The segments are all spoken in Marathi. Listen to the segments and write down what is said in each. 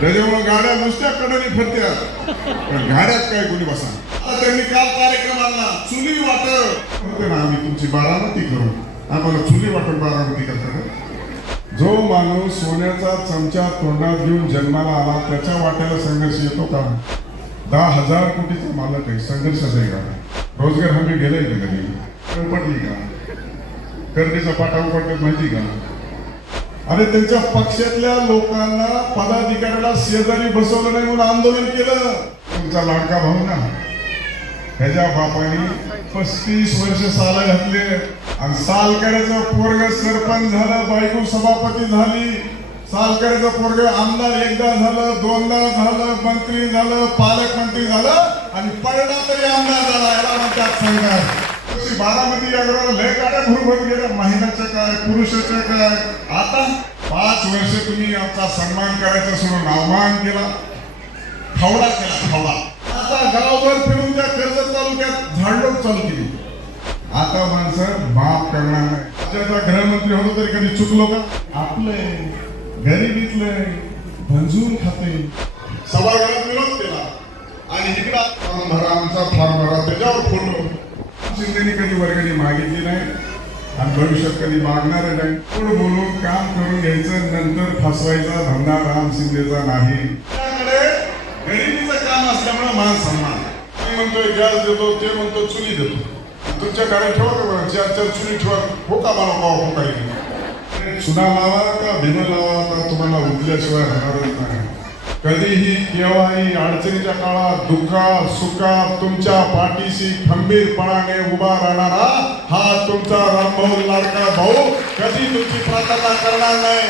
त्याच्यामुळे गाड्या नुसत्या कडाने फिरत्या. पण गाड्यात काय कोणी बसा? आता त्यांनी काल कार्यक्रम आणला. चुली वाटप. म्हणते ना आम्ही तुमची बारामती करू. आम्हाला चुली वाटप बारामती करतात जो माणूस सोन्याचा चमचा तोंडात घेऊन जन्माला आला त्याच्या वाट्याला संघर्ष येतो का? दहा हजार कोटीचा मालक आहे संघर्षच आहे का रोजगार हमी गेलाय का कधी पडली का? कर्दीचा पाठा पडतात माहिती का? आणि त्यांच्या पक्षातल्या लोकांना पदाधिकाऱ्याला शेजारी बसवलं नाही म्हणून आंदोलन केलं. तुमचा लाडका भाऊ ना ह्याच्या बापाने पस्तीस वर्ष साला घातले आणि सालकऱ्याचं पोरग सरपंच झालं बायको सभापती झाली. सालकऱ्याचं पोरग आमदार एकदा झालं दोनदा झालं मंत्री झालं पालकमंत्री झालं आणि परिणाम तरी आमदार झाला याला म्हणतात सरकार तशी बारामती अग्रवाल लय गाड्या भरभर गेल्या महिन्याच्या काय पुरुषाच्या काय? आता पाच वर्ष तुम्ही आमचा सन्मान करायचा सोडून अवमान केला. खवडा केला खवडा आता गावभर फिरून त्या कर्जत तालुक्यात झाडलोट चालू केली. आता माणसं माफ करणार नाही. राज्याचा गृहमंत्री होतो तरी कधी चुकलो का? आपले गरिबीतले भंजून खाते सभागृहात विरोध केला. आणि इकडा फॉर्म भरा आमचा फॉर्म भरा त्याच्यावर फोटो शिंदेनी कधी वर्गणी मागितली नाही आणि भविष्यात कधी मागणार नाही. कोण बोलून काम करून घ्यायचं नंतर फसवायचा धंदा राम शिंदेचा नाही. त्याकडे गरिबीचं काम असल्यामुळे मान सन्मान. मी म्हणतोय गॅस देतो ते म्हणतो चुली देतो. तुमच्या गाड्या ठेवा का बरं? चार चार चुली ठेवा. हो का मला का हो, हो काही चुना लावा का भीम लावा का तुम्हाला उठल्याशिवाय राहणारच नाही. कधीही केव्हाही अडचणीच्या काळात दुःखात सुखात तुमच्या पाठीशी खंबीरपणाने उभा राहणारा हा तुमचा रामभाऊ लाडका भाऊ कधी तुमची प्रार्थना करणार नाही.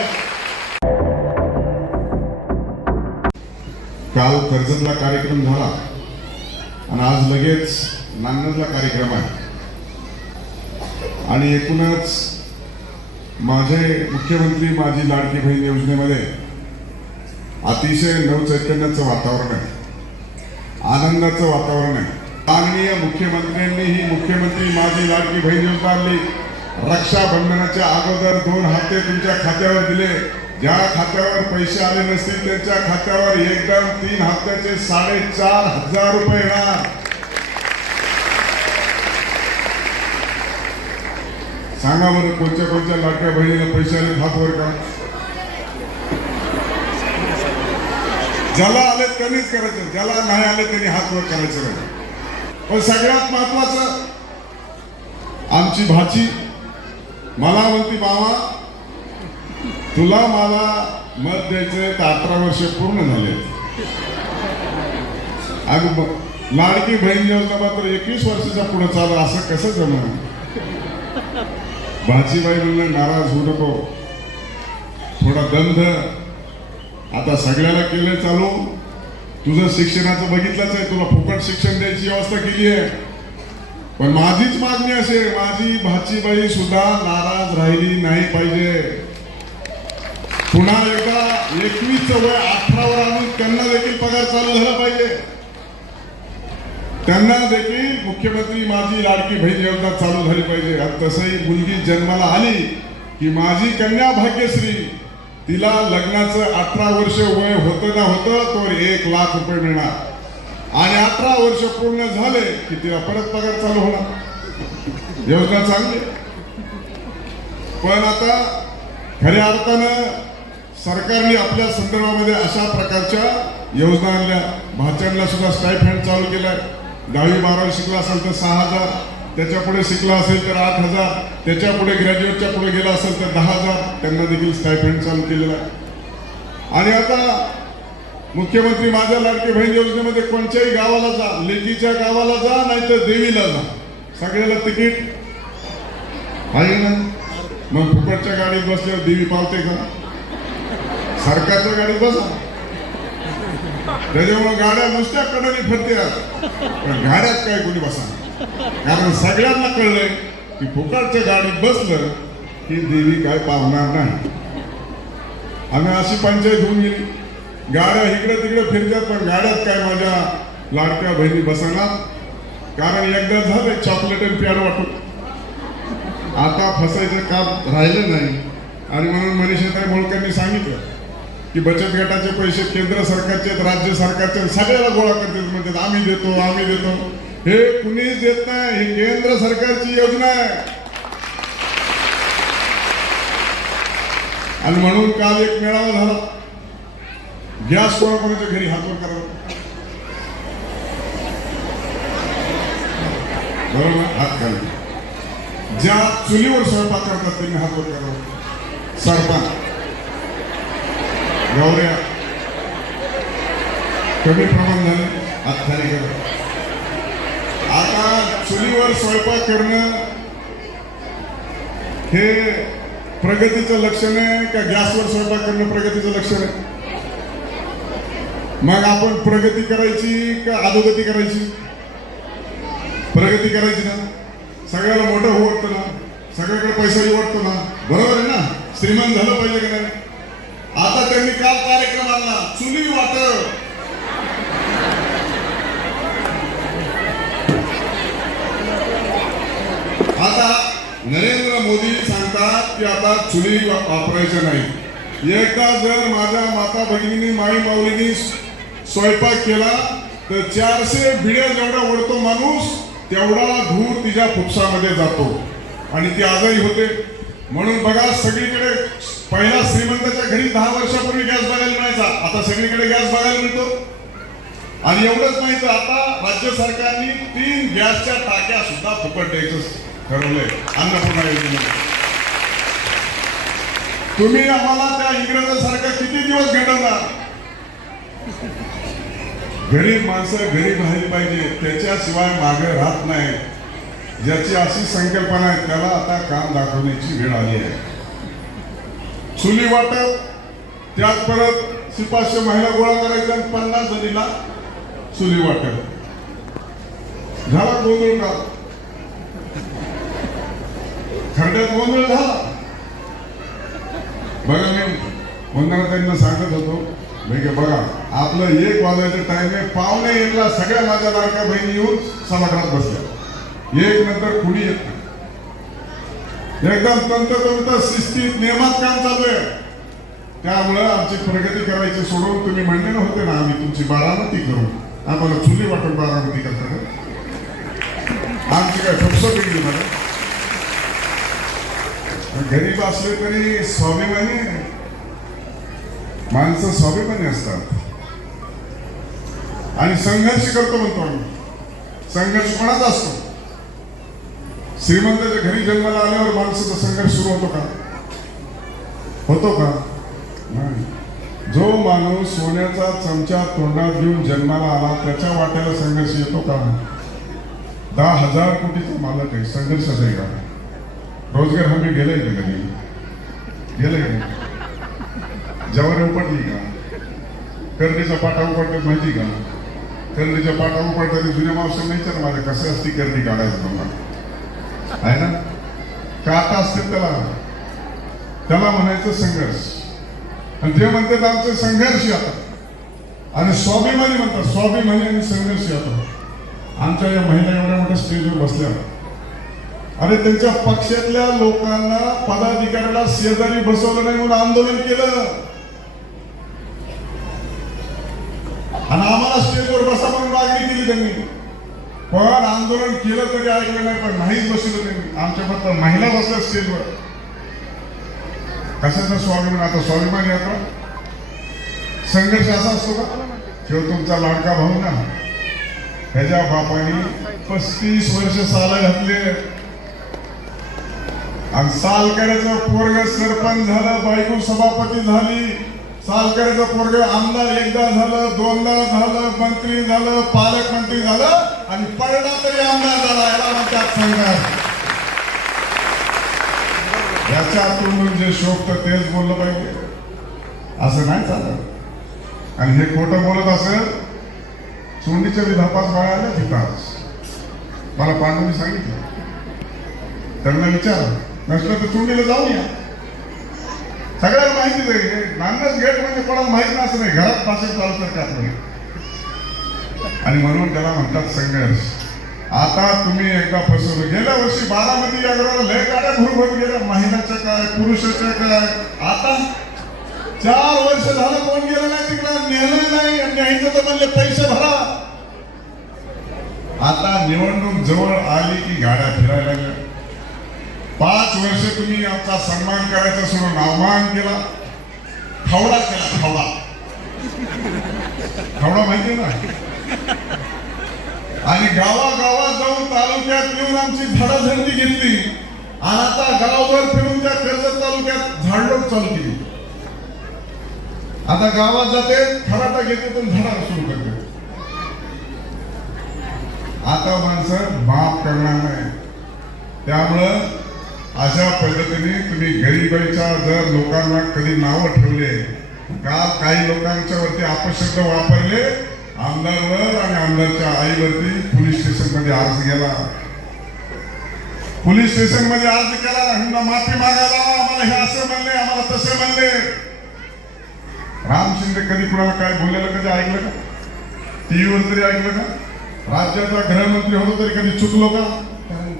काल कर्जतला कार्यक्रम झाला. आणि आज लगेच नांदला कार्यक्रम आहे. आणि एकूणच माझे मुख्यमंत्री माझी लाडकी बहीण योजनेमध्ये अतिशय नवचैतन्याचं वातावरण आहे. आनंदाचं वातावरण आहे. माननीय मुख्यमंत्र्यांनी ही मुख्यमंत्री माझी लाडकी बहीण योजना आणली रक्षाबंधनाच्या अगोदर दोन हप्ते तुमच्या खात्यावर दिले. ज्या खात्यावर पैसे आले नसतील त्यांच्या खात्यावर एकदम तीन हप्त्याचे साडेचार हजार रुपये येणार. सांगा बरं कोणत्या कोणत्या लाडक्या बहिणीला पैसे आले हात वर का? ज्याला आले त्यांनीच करायचं ज्याला नाही आले त्यांनी हात वर करायचं नाही. पण सगळ्यात महत्वाचं आमची भाची मला म्हणती मामा तुला मला मत द्यायचं तर अठरा वर्ष पूर्ण झाले अगं लाडकी बहीण योजना मात्र एकवीस वर्षाच्या पुढे चालू असं कसं जमणार? भाजीबाई म्हणून नाराज होऊ नको. थोडा दंध आता सगळ्याला केलं चालू. तुझं शिक्षणाचं बघितलंच आहे तुला फुकट शिक्षण द्यायची व्यवस्था केली आहे. पण माझीच मागणी असे माझी भाचीबाई सुद्धा नाराज राहिली नाही पाहिजे. पुन्हा एकदा एकवीस वय अठरावर आणून त्यांना देखील पगार चालू झाला पाहिजे. त्यांना देखील मुख्यमंत्री माझी लाडकी बहीण योजना चालू झाली पाहिजे. आणि तसंही मुलगी जन्माला आली की माझी कन्या भाग्यश्री तिला लग्नाचं अठरा वर्ष वय होतं ना होतं तर एक लाख रुपये मिळणार. आणि अठरा वर्ष पूर्ण झाले की तिला परत पगार चालू होणार. योजना चांगली पण आता खऱ्या अर्थानं सरकारने आपल्या संदर्भामध्ये अशा प्रकारच्या योजना आणल्या. भाच्यांना सुद्धा स्टायफंड चालू केलाय. दहावी बारावी शिकला असेल तर सहा हजार. त्याच्या पुढे शिकला असेल तर आठ हजार त्याच्या पुढे ग्रॅज्युएटच्या पुढे गेला असेल तर दहा हजार त्यांना देखील स्टायफंड चालू केलेला आहे. आणि आता मुख्यमंत्री माझ्या लाडकी बहीण योजनेमध्ये कोणत्याही गावाला जा लेकीच्या गावाला जा नाही तर देवीला जा. सगळ्याला तिकीट. आहे ना? मग फुकटच्या गाडीत बसल्यावर देवी पावते का? सरकारच्या गाडीत बसा. त्याच्यामुळे गाड्या नुसत्या कडाने फिरते पण गाड्यात काय कोणी बसा? कारण सगळ्यांना कळलंय की फुकटच्या गाडीत बसलं की देवी काय पाहणार नाही. आम्ही अशी पंचायत होऊन गेली. गाड्या इकडे तिकडे फिरतात पण गाड्यात काय माझ्या लाडक्या बहिणी बसणार? कारण एकदा झालं चॉकलेट आणि प्याड वाटून. आता फसायचं काम राहिलं नाही. आणि म्हणून मनीषाताई मोळकरांनी सांगितलं की की बचत गटाचे पैसे केंद्र सरकारचे आहेत, राज्य सरकारचे आहेत, सगळ्याला गोळा करतात. म्हणतात आम्ही देतो आम्ही देतो. हे कुणीच देत नाही ही केंद्र सरकारची योजना आहे. आणि म्हणून काल एक मेळावा झाला. गॅस कोणाकोणाच्या घरी हातवर करावा. बरोबर हात घाल. ज्या चुलीवर स्वयंपाक करतात त्यांनी हातवर करावा. सरपंच. गौऱ्या. कमी प्रमाण झाले हात खाली करा. आता चुलीवर स्वयंपाक करणं हे प्रगतीचं लक्षण आहे का गॅसवर स्वयंपाक करणं प्रगतीचं लक्षण आहे? मग आपण प्रगती करायची का अधोगती करायची? प्रगती करायची ना. सगळ्याला मोठं हो वाटतं ना. सगळ्याकडे पैसाही वाटतो ना. बरोबर आहे ना? श्रीमंत झालं पाहिजे का नाही? आता त्यांनी काल कार्यक्रम आणला. चुली वाटप. आता नरेंद्र मोदी सांगतात की आता चुली वापरायचं नाही एकदा जर माझ्या माता भगिनी माई माऊलीनी स्वयंपाक केला तर चारशे भिड्या जेवढा ओढतो माणूस तेवढा धूर तिच्या फुफसामध्ये जातो. आणि ती आजारी होते. म्हणून बघा सगळीकडे पहिला श्रीमंताच्या घरी दहा वर्षापूर्वी गॅस बघायला मिळायचा. आता सगळीकडे गॅस बघायला मिळतो. आणि एवढंच नाही तर आता राज्य सरकारने तीन गॅसच्या टाक्या सुद्धा फुकट द्यायचं. ठरवलंय. अन्नपूर्णा योजनेमध्ये तुम्ही आम्हाला त्या इंग्रजासारखं किती दिवस घडवणार? गरीब माणसं गरीब राहिली पाहिजे. त्याच्याशिवाय मागे राहत नाही. ज्याची अशी संकल्पना आहे त्याला आता काम दाखवण्याची वेळ आली आहे. चुली वाटप त्यात परत शिपाशे महिला गोळा करायच्या पन्नास जणीला चुली वाटप. झाला गोंधळ का खरड्यात गोंधळ झाला. बघा मी वंदना त्यांना सांगत होतो मी की बघा आपलं एक वाजायचं टाइम आहे पाहुणे एकला सगळ्या माझ्या लाडक्या बहिणी येऊन सभागृहात बसल्या. एक नंतर कुणी येत नाही. एकदम तंत्र शिस्तीत नियमात काम चालू आहे. त्यामुळं आमची प्रगती करायची सोडून तुम्ही म्हणलेलं होते ना आम्ही तुमची बारामती करू. आम्हाला चुली वाटून बारामती करता आमची काय फुफसं बिगली मला? गरीब असले तरी स्वाभिमानी माणसं स्वाभिमानी असतात. आणि संघर्ष करतो म्हणतो आम्ही. संघर्ष कोणाचा असतो? श्रीमंताच्या घरी जन्माला आल्यावर माणसाचा संघर्ष सुरू होतो का? होतो का? नाही. जो माणूस सोन्याचा चमचा तोंडात घेऊन जन्माला आला त्याच्या वाट्याला संघर्ष येतो का? दहा हजार कोटीचा मालक आहे संघर्ष आहे. का रोजगार हमी गेलंय का कधी गेलंय का जवारी उपटली का? करडीचा पाठा उपडतात माहिती का? करडीच्या पाठा उपडतात जुन्या मावसा नाही माझ्या कसं असती करडी काढायचं तुम्हाला आहे ना? काटा असते त्याला? त्याला म्हणायचं संघर्ष. आणि ते म्हणतात आमचं संघर्ष आता. आणि स्वाभिमानी म्हणतात स्वाभिमानी आणि संघर्ष आता. आमच्या या महिला एवढ्या मोठ्या स्टेजवर बसल्या. आणि त्यांच्या पक्षातल्या लोकांना पदाधिकाऱ्याला शेजारी बसवलं नाही म्हणून आंदोलन केलं. आणि आम्हाला स्टेजवर बसा म्हणून मागणी केली त्यांनी. पण आंदोलन केलं तरी ऐकलं नाही पण नाहीच बसलं त्यांनी. आमच्या फक्त महिला बसल्या स्टेजवर. कशाचा स्वाभिमान? आता स्वाभिमान आता. संघर्ष असा असतो का? किंवा तुमचा लाडका भाऊ ना ह्याच्या बापाने पस्तीस वर्ष साला घातले. आणि सालकऱ्याचं पोरग सरपंच झालं बायको सभापती झाली. सालकऱ्याचं पोरग आमदार एकदा झालं दोनदा झालं मंत्री झालं पालकमंत्री झालं आणि पडला तरी आमदार झाला याला म्हणतात संघर्ष याच्यातून म्हणजे जे शोभत तेच बोललं पाहिजे. असं नाही चालत. आणि हे खोटं बोलत असेल चोंडीच्या बी धापास तिथं मला पांडवनी सांगितलं. त्यांना विचार. नसलं तर चुंडीला जाऊन या. सगळ्याला माहितीच आहे नांदच गेट म्हणजे कोणाला माहीत नसतं नाही. घरात पासेच चालतात त्यात आणि म्हणून त्याला म्हणतात संघर्ष. आता तुम्ही एकदा फसवलं. गेल्या वर्षी बारामती या लय गाड्या भरून गेल्या महिलाच्या काय पुरुषाच्या काय? आता चार वर्ष झालं कोण गेलं नाही तिकडं? नेलं नाही. आणि न्यायचं तर म्हणले पैसे भरा. आता निवडणूक जवळ आली की गाड्या फिरायला लागल्या. पाच वर्ष तुम्ही आमचा सन्मान करायचा सोडून अवमान केला. खवडा केला खवडा. खवडा माहिती ना? आणि गावागावात जाऊन तालुक्यात येऊन आमची झाडाझडती घेतली. आणि आता गावभर फिरून त्या कर्जत तालुक्यात झाडलोट चालू केली. आता गावात जाते खराटा घेते पण झाडा सुरू करते. आता माणसं माफ करणार नाही. त्यामुळं अशा पद्धतीने तुम्ही गरीबाईच्या जर लोकांना कधी नावं ठेवले काल काही लोकांच्या वरती अपशब्द वापरले आमदारवर आणि आमदारच्या आईवरती पोलीस स्टेशनमध्ये अर्ज गेला पोलीस स्टेशनमध्ये अर्ज केला ह्यांना माफी मागायला आम्हाला हे असं म्हणले आम्हाला तसे म्हणले. राम शिंदे कधी कुणाला काय बोललेलं कधी ऐकलं का? टीव्हीवर तरी ऐकलं का? राज्याचा गृहमंत्री होतो तरी कधी चुकलो का? कारण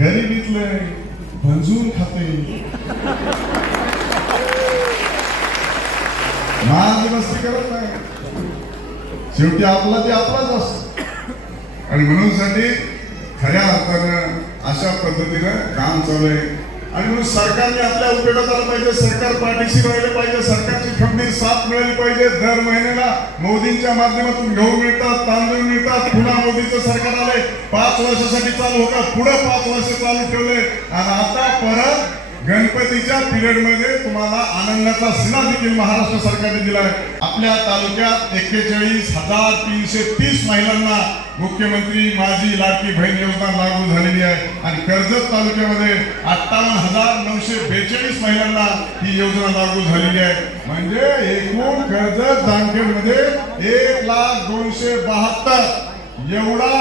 आपलंय भंजून खाते. नाद मस्ती करत नाही. शेवटी आपला ते आपलाच असतो. आणि म्हणून साठी खऱ्या अर्थानं अशा पद्धतीनं काम चालू आहे. आणि म्हणून सरकारने आपल्या उपयोगात आलं पाहिजे सरकार पाठीशी राहिलं पाहिजे सरकारची खंबीर साथ मिळाली पाहिजे. दर महिन्याला मोदींच्या माध्यमातून गहू मिळतात तांदूळ मिळतात पुन्हा मोदीचं सरकार आले पाच वर्षासाठी चालू होतं पुढे पाच वर्ष चालू ठेवले आणि आता परत गणपतीच्या पिरियडमध्ये तुम्हाला आनंदाचा सिना देखील महाराष्ट्र सरकारने दिलाय. आपल्या तालुक्यात एक्केचाळीस हजार तीनशे तीस महिलांना मुख्यमंत्री माझी लाडकी बहीण योजना लागू झालेली आहे. आणि कर्जत तालुक्यामध्ये अठ्ठावन्न हजार नऊशे बेचाळीस महिलांना ही योजना लागू झालेली आहे. म्हणजे एकूण कर्जत जामखेडमध्ये एक लाख दोनशे बहात्तर. एवढा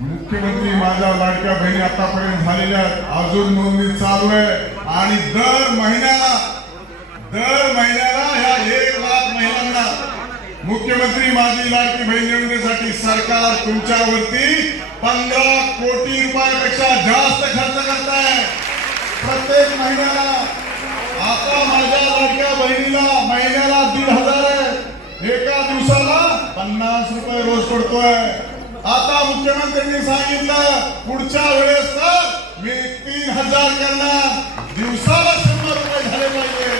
मुख्यमंत्री माझ्या लाडक्या बहिणी आतापर्यंत झालेल्या अजून नोंदणी चालू आहे. आणि दर महिन्याला दर महिन्याला ह्या एक लाख महिलांना मुख्यमंत्री माझी लाडकी बहीण योजनेसाठी सरकार तुमच्यावरती पंधरा कोटी रुपयापेक्षा जास्त खर्च करत आहे प्रत्येक महिन्याला आता माझ्या लाडक्या बहिणीला महिन्याला दीड हजार आहे. एका दिवसाला पन्नास रुपये रोज पडतोय. आता मुख्यमंत्र्यांनी सांगितलं पुढच्या वेळेस तर मी तीन हजार त्यांना दिवसाला शंभर रुपये झाले पाहिजे.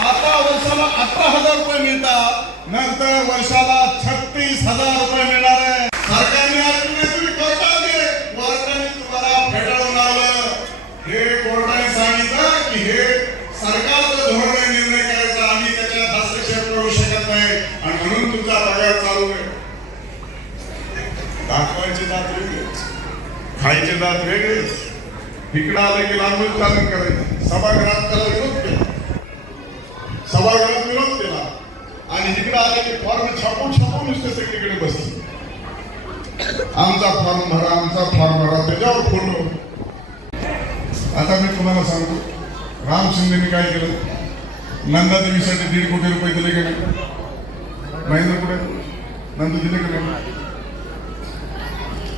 आता वर्षाला अठरा हजार रुपये मिळतात. नंतर वर्षाला छत्तीस हजार रुपये मिळतात आहे सरकारने आज तुम्ही तुम्ही कोर्टात गेले कोर्टाने तुम्हाला फेटाळून लावलं हे कोर्टाने सांगितलं की हे सरकारचं धोरण आहे, निर्णय करायचा आम्ही त्याच्यात हस्तक्षेप करू शकत नाही आणि म्हणून तुमचा पगार चालू आहे दाखवायचे दात वेगळेच खायचे दात वेगळेच इकडं आलं की लांबून चालन करायचं सभागृहात त्याला विरोध केला. सभागृहात विरोध केला. आणि इकडे आले की फॉर्म छापून छापून नुसते सगळीकडे बसले. आमचा फॉर्म भरा आमचा फॉर्म भरा त्याच्यावर फोटो. आता मी तुम्हाला सांगतो राम शिंदेने काय केलं? नंदादेवीसाठी दीड कोटी रुपये दिले की नाही? महेंद्र कुठे? नंद दिले गेले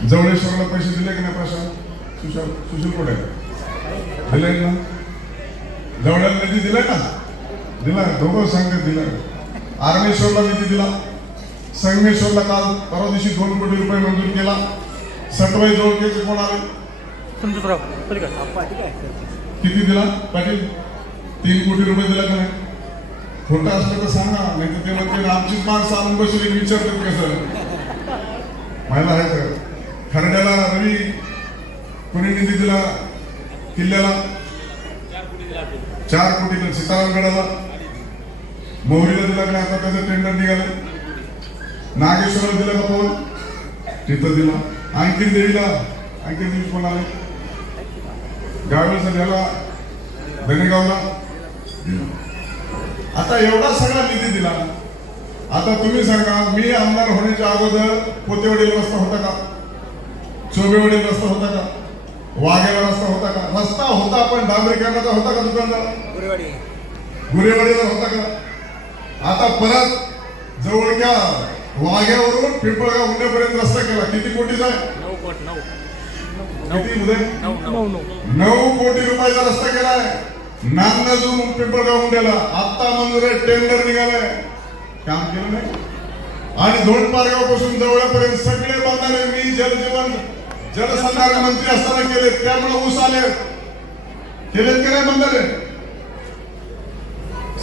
जवळेश्वरला पैसे दिले की नाही प्रशांत? सुशील सुशील कुठे दिले ना? जवळ्याला निधी दिलाय ना दिला दोघं सांगते दिला आर्मेश्वरला निधी दिला. संगमेश्वरला काल परवा दिवशी दोन कोटी रुपये मंजूर केला. सटवाई जवळकेचे कोण आले? किती दिला? पाटील तीन कोटी रुपये दिला का नाही? खोटं असलं तर सांगा. नाही तर ते म्हणते आमचीच माणसं आणून बसली. विचारतात कसं माहिला आहे. तर खरड्याला रवी निधी दिला? किल्ल्याला? चार कोटी दिला. सीतारामगडाला? मोहरीला दिला का आता त्याचं टेंडर निघालं. नागेश्वरला दिला का फोन तिथं दिला. आणखीन देवीला? आणखीन देवी कोण आले? गावेचा याला धनेगावला? आता एवढा सगळा निधी दिला. आता तुम्ही सांगा मी आमदार होण्याच्या अगोदर पोतेवडील रस्ता होता का? चोबेवडील रस्ता होता का? वाघेला रस्ता होता का? रस्ता होता पण डांबरीकरणाचा होता का दुकानदार? गुरेवाडी. गुरेवाडीला होता का? आता परत जवळच्या वाघ्यावरून पिंपळगाव उंडेपर्यंत रस्ता केला. किती कोटीचा आहे? नऊ कोट नऊ. किती उदय नऊ नऊ. नऊ नऊ. कोटी रुपयाचा रस्ता केलाय नागनाजून पिंपळगाव मुंड्याला आत्ता मंजूर आहे टेंडर निघालंय. काम केलं नाही. आणि धोंडपारगावपासून जवळपर्यंत सगळे बंधारे मी जलजीवन जलसंधारण मंत्री असताना केले त्यामुळे ऊस आले. केलेत की नाही बंधारे?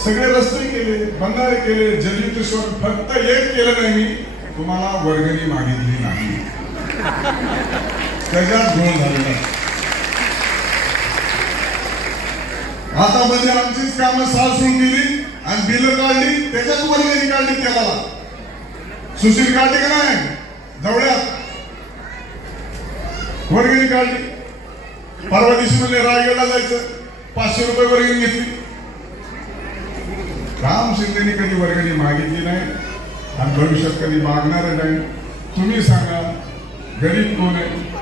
सगळे रस्ते केले बंधारे केले जलयुतेश्वर फक्त एक केलं नाही मी तुम्हाला वर्गणी मागितली नाही. त्याच्यात गोळ झालेला आहे. आता म्हणजे आमचीच कामं सासून गेली आणि बिलं काढली त्याच्यात वर्गणी काढली त्याला. सुशील काढली का नाही? जवळ्यात वर्गणी काढली. परवा दिवशी म्हणजे रायगडला जायचं. पाचशे रुपये वर्गणी घेतली. राम शिंदेने कधी वर्गणी मागितली नाही आणि भविष्यात कधी मागणार नाही. तुम्ही सांगा गरीब कोण आहे?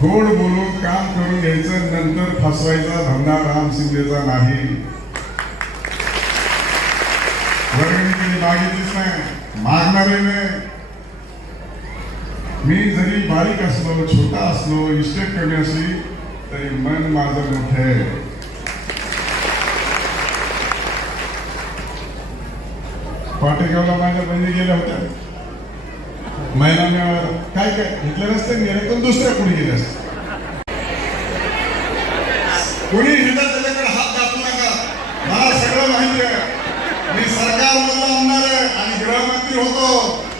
गोड बोलून काम करून घ्यायचं नंतर फसवायचा धंदा राम शिंदेचा नाही. वर्गणी कधी मागितलीच नाही. मागणारही मी जरी बारीक असलो छोटा असलो इस्टेट कमी असली तरी मन माझं मोठं आहे. पाटेगावला माझ्या बहिणी गेल्या होत्या. महिला काय काय घेतलं नसतं गेले पण दुसऱ्या कोणी गेले असत. कोणी हिंडत त्याच्याकडे हात दाखवू नका मला सगळं माहिती आहे मी सरकारमधला आमदार आहे आणि गृहमंत्री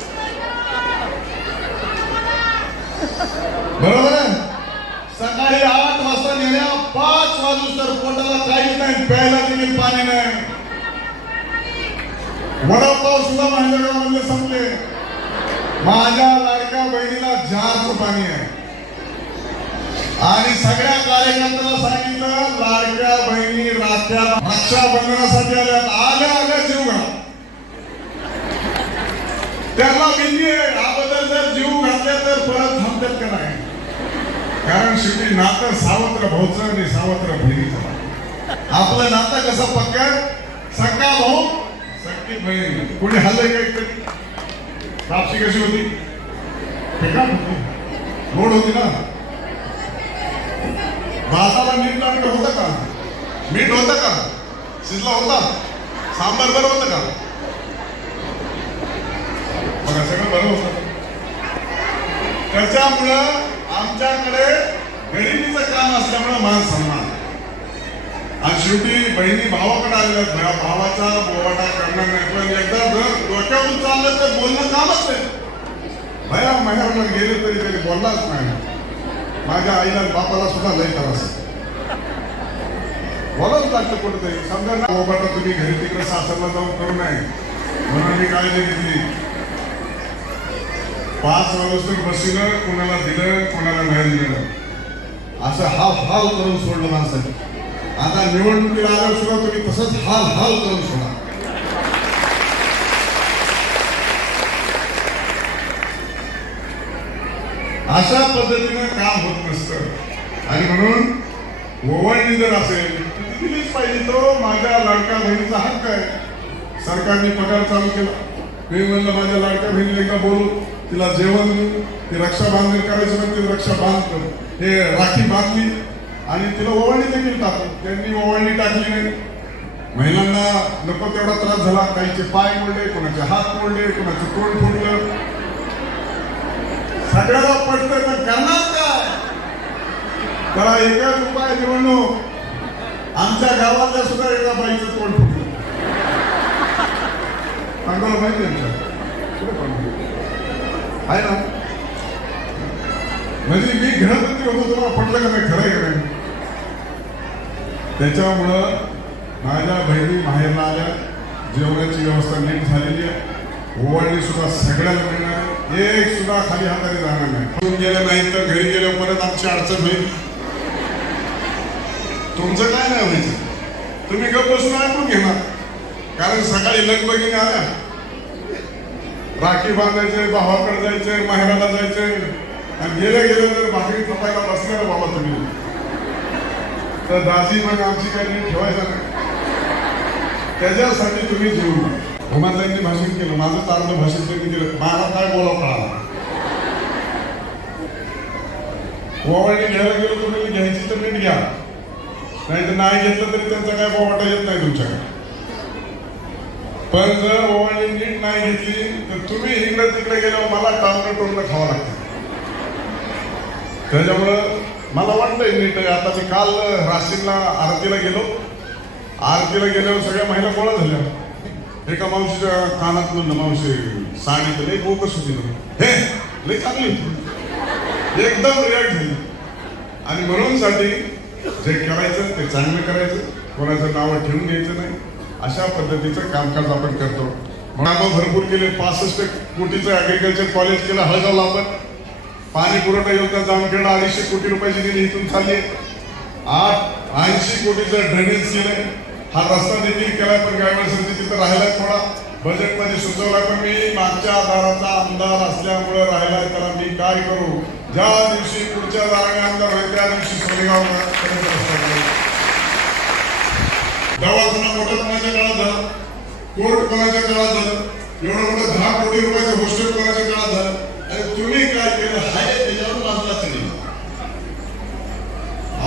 बरोबर आहे? सकाळी आठ वाजता गेल्या पाच वाजू तर पोटाला काहीच नाही प्यायला देखील पाणी नाही. वडापाव सुद्धा माझ्या गावामधले संपले. माझ्या लाडक्या बहिणीला जास्त पाणी आहे. आणि सगळ्या कार्यकर्त्याला सांगितलं लाडक्या बहिणी राख्या रक्षाबंधनासाठी आल्या आल्या आल्या जीव घाला. त्याला भीती आहे म्हणजे जर जीव घातल्या तर परत थांबतात का नाही? कारण शेवटी नातं सावत्र भाऊचं आणि सावत्र बहिणीचं आपलं नातं कसं पक्का सक्का भाऊ सक्की बहीण. कोणी हल्लंय काय तरी तापशी कशी होती? ठिकाण होती? गोड होती ना? भाताला मीठ लागलं होतं का? मीठ होतं का? शिजला होता? सांबार बरं होतं का? सगळं बरं होतं. त्याच्यामुळं आमच्याकडे गरिबीचं काम असल्यामुळं मान सन्मान. आणि शेवटी बहिणी भावाकडे आलेल्या आहेत. भावाचा बोवाटा करणार नाही. पण एकदा जर डोक्यावरून चाललं तर बोलणं कामच नाही. भया माहेरला गेले तरी तरी बोललाच नाही. माझ्या आईला बापाला सुद्धा लय त्रास आहे. बोलावंच लागतं कुठेतरी. समजा ना बोबाटा तुम्ही घरी तिकडे सासरला जाऊन करू नये. म्हणून मी काळजी घेतली. पाच वाजता बसलं कोणाला दिलं कोणाला नाही दिलं असं हाल हाल करून सोडलं माणसाने. आता निवडणुकीला आल्यावर सुद्धा तुम्ही तसंच हाल हाल करून सोडा. अशा पद्धतीनं काम होत नसतं. आणि म्हणून ओवाळणी जर असेल तर दिलीच पाहिजे. तो माझ्या लाडका बहिणीचा हक्क आहे. सरकारने पगार चालू केला. मी म्हणलं माझ्या लाडक्या बहिणीला एकदा बोलू. तिला जेवण देऊ ती रक्षा बांधणी करायचं म्हणते रक्षा बांधतो. हे राखी बांधली आणि तिला ओवाळणी देखील टाकली. त्यांनी ओवाळणी टाकली नाही. महिलांना नको तेवढा त्रास झाला. काहीचे पाय मोडले कोणाचे हात मोडले कोणाचं तोंड फुटलं सगळ्याला पडतं तर करणार काय? त्याला एकच उपाय निवडणूक. आमच्या गावातल्या सुद्धा एका बाईचं तोंड फुटलं सांगायला माहिती आहे आहे ना? म्हणजे मी गृहमंत्री होतो तेव्हा पटलं का नाही खरं आहे का नाही? त्याच्यामुळं माझ्या बहिणी माहेरला आल्या जेवणाची व्यवस्था नीट झालेली आहे. ओवाळणी सुद्धा सगळ्याला मिळणार एक सुद्धा खाली हाताने जाणार नाही. गेलं नाही तर घरी गेलं परत आमची अडचण होईल. तुमचं काय नाही व्हायचं? तुम्ही गप बसून ऐकून घेणार. कारण सकाळी लगबगीने आल्या. राखी बांधायचे भावाकडे जायचंय माहेराला जायचंय आणि गेले गेले तर भाकरी थापायला बसणार बाबा तुम्ही. तर दासी मग आमची काही नीट ठेवायचं नाही. त्याच्यासाठी तुम्ही जीव भूमाताईंनी भाषण केलं माझं चांगलं भाषण त्यांनी केलं. मला काय बोलावं कळालं ओवाळणी घ्यायला गेलो तुम्ही घ्यायची तर नीट घ्या. नाही तर नाही घेतलं तरी त्यांचा काय बोवाटा येत नाही तुमच्याकडे. पण जर ओवाळणी नीट नाही घेतली तर तुम्ही इकडे तिकडे गेल्यावर मला टाळणं टोळणं खावं लागतं त्याच्यामुळं मला वाटतंय नीट आता मी काल राशीनला आरतीला गेलो. आरतीला गेल्यावर सगळ्या महिला गोळा झाल्या. एका मावशीच्या कानात म्हणलं मावशी साडी तर लई बोकस होती ना. हे लई चांगली. होती एकदम रिॲक्ट झाली. आणि म्हणून साठी जे करायचं ते चांगलं करायचं. कोणाचं नाव ठेवून घ्यायचं नाही. अशा पद्धतीचं कामकाज आपण करतो. म्हणून भरपूर केले. पासष्ट कोटीचं ॲग्रिकल्चर कॉलेज केलं हळगावला आपण. पाणी पुरवठा योजना जामखेड अडीचशे कोटी रुपयाची दिली इथून चालली आठ ऐंशी कोटीचं ड्रेनेज केलंय. हा रस्ता देखील केलाय पण ग्रामीण वेळेस तिथं राहिलाय थोडा. बजेटमध्ये सुचवलाय पण मी मागच्या आधाराचा आमदार असल्यामुळं राहिलाय त्याला मी काय करू? ज्या दिवशी पुढच्या जागा आमदार होईल त्या दिवशी सोनेगाव दवाखाना मोठ्या कोणाच्या काळात झाला. कोर्ट कोणाच्या काळात झालं? एवढं मोठं दहा कोटी रुपयाचं हॉस्टेल कोणाच्या काळात झालं? आणि तुम्ही काय केलं? हाय त्याच्यावर बाजूला केलं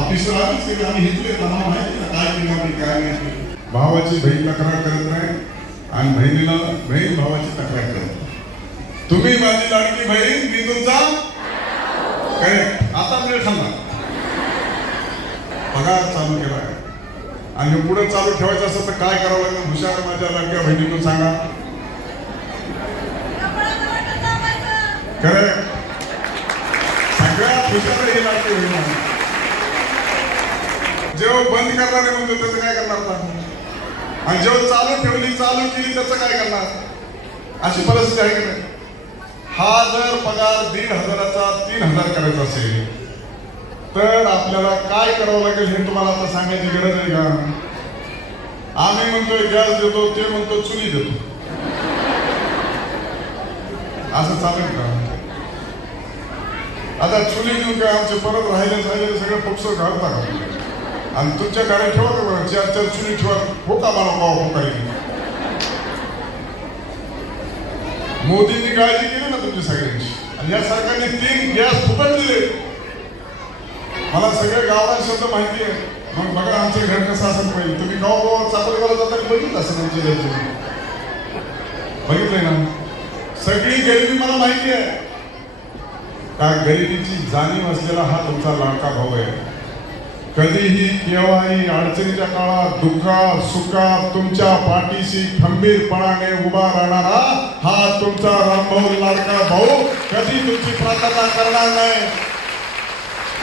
ऑफिसर आधीच केली. आम्ही हितले आम्हाला माहिती ना काय केलं आम्ही काय नाही भावाची बहीण तक्रार करत नाही आणि बहिणीला बहीण भावाची तक्रार करत नाही. तुम्ही माझी लाडकी बहीण मी तुमचा काय आता वेळ सांगा. पगार चालू केला. आहे आणि हे पुढे चालू ठेवायचं असेल तर काय करावं लागेल? हुशार माझ्या लाडक्या बहिणीतून सांगा. खरं सगळ्यात हुशार ही लाडकी जेव्हा बंद करणार आहे म्हणतो त्याचं काय करणार आता? आणि जेव्हा चालू ठेवली चालू केली त्याचं काय करणार? अशी परिस्थिती आहे की नाही? हा जर पगार दीड हजाराचा तीन हजार करायचा असेल तर आपल्याला काय करावं लागेल हे तुम्हाला आता सांगायची गरज आहे का? आम्ही म्हणतोय गॅस देतो ते म्हणतो चुली देतो. असं चालेल का? आता चुली देऊन काय आमचे परत राहिले राहिले सगळे पक्ष घालता का? आणि तुमच्या गाड्या ठेवा का बरं? चार चार चुली ठेवा. हो का मला पाव हो काही मोदींनी काळजी केली ना तुमच्या सगळ्यांची? आणि या सरकारने तीन गॅस फुकट दिले मला सगळ्या गावाला शब्द माहिती आहे. मग बघा आमचे घर कसं असेल पाहिजे तुम्ही गाव गाव चाकोरीवाला जाता बघितलं असेल आमच्या घरचे बघितलंय ना? सगळी गरिबी मला माहिती आहे. त्या गरिबीची जाणीव असलेला हा तुमचा लाडका भाऊ आहे. कधीही केव्हाही अडचणीच्या काळात दुःखात सुखात तुमच्या पाठीशी खंबीरपणाने उभा राहणारा हा तुमचा रामभाऊ लाडका भाऊ कधी तुमची प्रार्थना करणार नाही.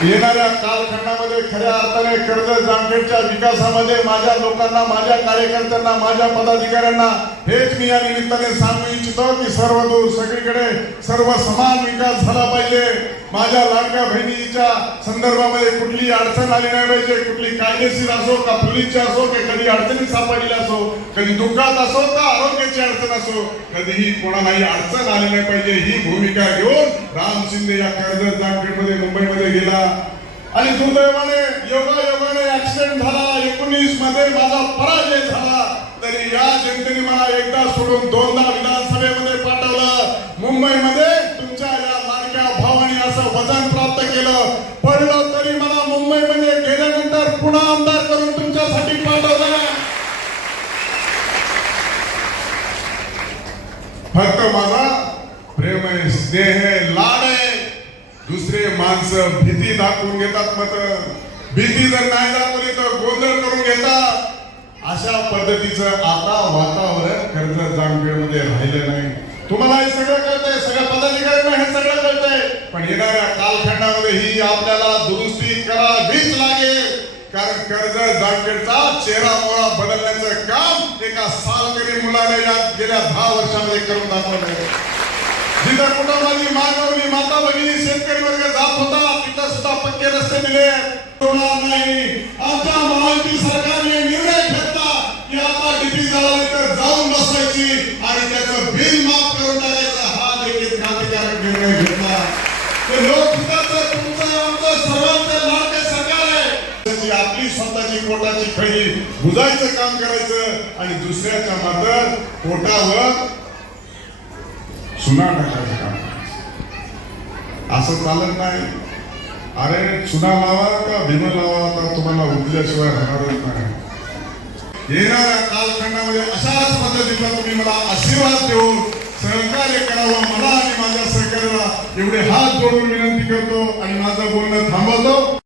येणाऱ्या कालखंडामध्ये खऱ्या अर्थाने कर्ज जामखेडच्या विकासामध्ये माझ्या लोकांना माझ्या कार्यकर्त्यांना माझ्या पदाधिकाऱ्यांना हेच मी या निमित्ताने सांगू इच्छितो की सर्व दूर सगळीकडे सर्व समान विकास झाला पाहिजे. माझ्या लाडक्या बहिणीच्या संदर्भामध्ये कुठली अडचण आली नाही पाहिजे कुठली कायदेशीर असो का पोलीसची असो की कधी अडचणीत सापडली असो कधी दुःखात असो का आरोग्याची अडचण असो कधीही कोणालाही अडचण आली नाही पाहिजे ही भूमिका घेऊन राम शिंदे या कर्जत जामखेडमध्ये मुंबईमध्ये गेला. आणि दुर्दैवाने योगा योगाने ऍक्सिडेंट झाला. एकोणीसमध्ये माझा पराजय झाला. तरी या जनतेने मला एकदा सोडून दोनदा स्नेह लाड. आहे दुसरे माणसं भीती दाखवून घेतात मत भीती जर नाही दाखवली तर गोंधळ करून घेतात. अशा पद्धतीचं आता वातावरण कर्जत जामखेडमध्ये राहिलं नाही. तुम्हाला हे सगळं कळतंय सगळ्या पदाधिकाऱ्यांना हे सगळं कळतंय. पण येणाऱ्या कालखंडामध्ये ही आपल्याला दुरुस्ती करावीच लागेल. कारण कर्जत जामखेडचा चेहरा मोहरा बदलण्याचं काम एका सालकरी मुलाने या गेल्या दहा वर्षामध्ये करून दाखवलंय. तिथं कुठं माझी मागवली माता भगिनी शेतकरी वर्ग जात होता तिथं सुद्धा पक्के रस्ते दिले. होणार नाही. आमच्या महायुती सरकारने निर्णय घेतला की आता डीपी झाला तर जाऊन बसायची आणि त्याचं बिल माफ करून टाकायचा. हा देखील क्रांतिकारक निर्णय घेतला. ते लोकहिताचं तुमचं आमचं सर्वांचं लाडके सरकार आहे. त्याची आपली स्वतःची पोटाची खळी बुजायचं काम करायचं आणि दुसऱ्याच्या मात्र पोटावर चुना टाकायचं काम असं चालत नाही. अरे चुना लावा का? भीम लावा तर तुम्हाला उठल्याशिवाय होणारच नाही. येणाऱ्या कालखंडामध्ये अशाच पद्धतीचा तुम्ही मला आशीर्वाद देऊन सहकार्य करावं. मला आणि माझ्या सहकार्याला एवढे हात जोडून विनंती करतो आणि माझं बोलणं थांबवतो.